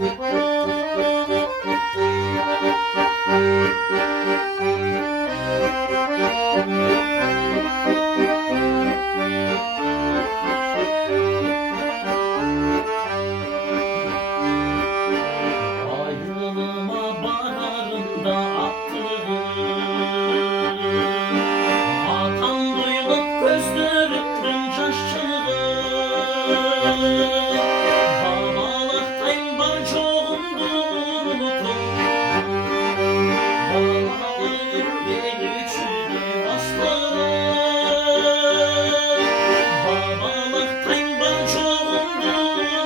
Ayrılıma bararında attırır Atam duyulup gözlerimden yaş çıkar Babalaktayım bar çoğundu unutum Babalığım beni üçüdü bastırır Babalaktayım bar çoğundu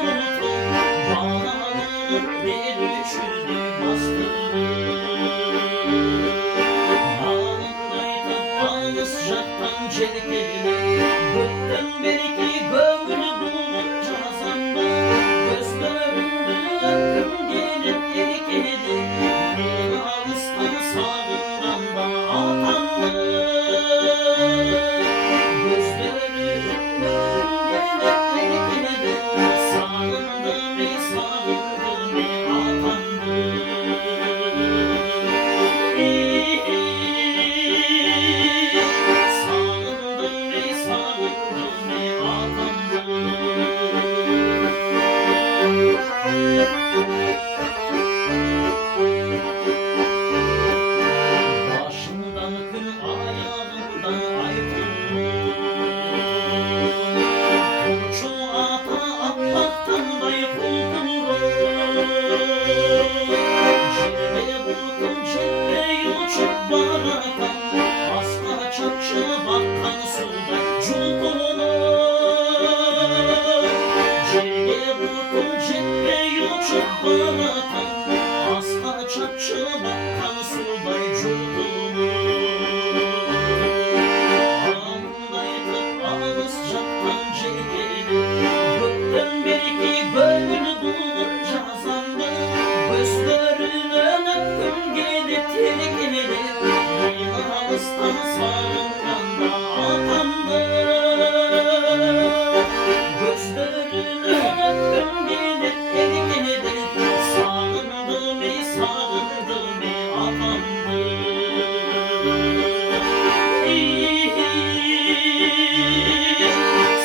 unutum Babalığım beni üçüdü bastırır Sıcaktan çelkeli Gökten belki gömülü bulunca zamba Gözlerimde öpüm gelip erikeli Bir ağızdan sağından da atandı Gözlerimde öpüm gelip erikeli Sağındı mı sağındı mı atandı Başımdan kıl ayağımdan ay Turçu ata atmaktan da yıkıldım Cilve buldum cilve uçup barakan Asla çapşı bakkan suda cukulur Cilve buldum cilve uçup barakan Asla çapşı bakkan suda cukulur Ağındaydık ağız çaptan cilgeli Gökten belki gönül bulunca zandı Gözlerine öpüm gelip tilgili Bir ağızdan sağından da atandı Gözlerine öpüm gelip tilgili Sağındı mı sağındı mı atandı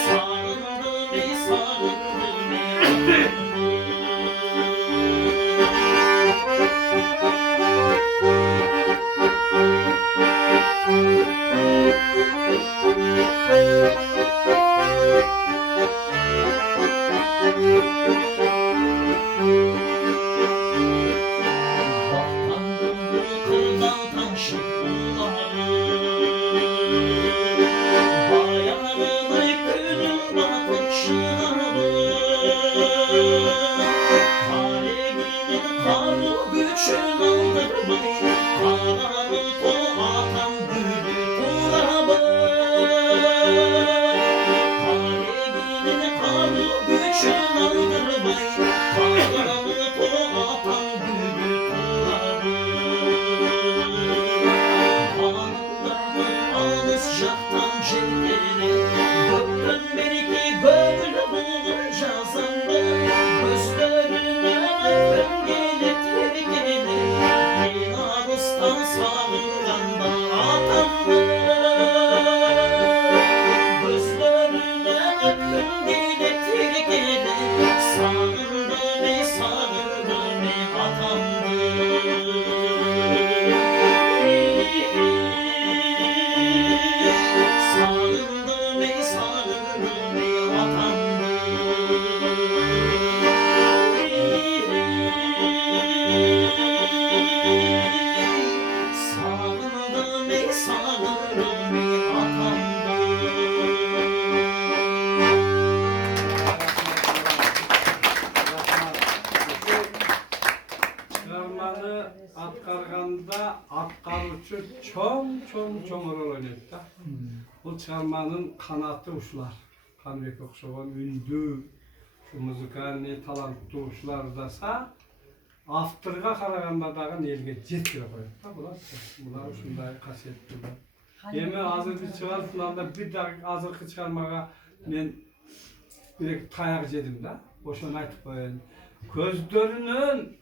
Sağındı mı sağındı mı atandı Baktandım bu kırdan taşıp bunları Bayağılı gülüm batıp şınardı Kaleginin karlı güçün aldırmış Kararı toğatan gülü turabı Kaleginin karlı güçün aldırmış Kararı toğatan gülü turabı Ağız şahtan cilveli Gökten belki gönül bulunca zandı Gözlerine öpüm gelip tilgili Bir ağızdan sağından da atandı Gözlerine öpüm gelip tilgili Sağındı mı sağındı mı atandı Sağındı mı sağındı mı atandı Sağındı mı sağındı mı atandı Çıkarmanı atkarganda atkarucu çoğun rol oynadı da. Bu çıkarmanın kanatı uşlar. Kanbek okşagan ündü, şu müzikalni talantlı uşlar dasa avtorga karaganda dagı elge жеткире koyat da bular ушундай касиеттүү. Эми азыркы чыгарылганда bir azыркы чыгармага мен бирок таяк жедим да. Ошону айтып коеюн. Gözlerinin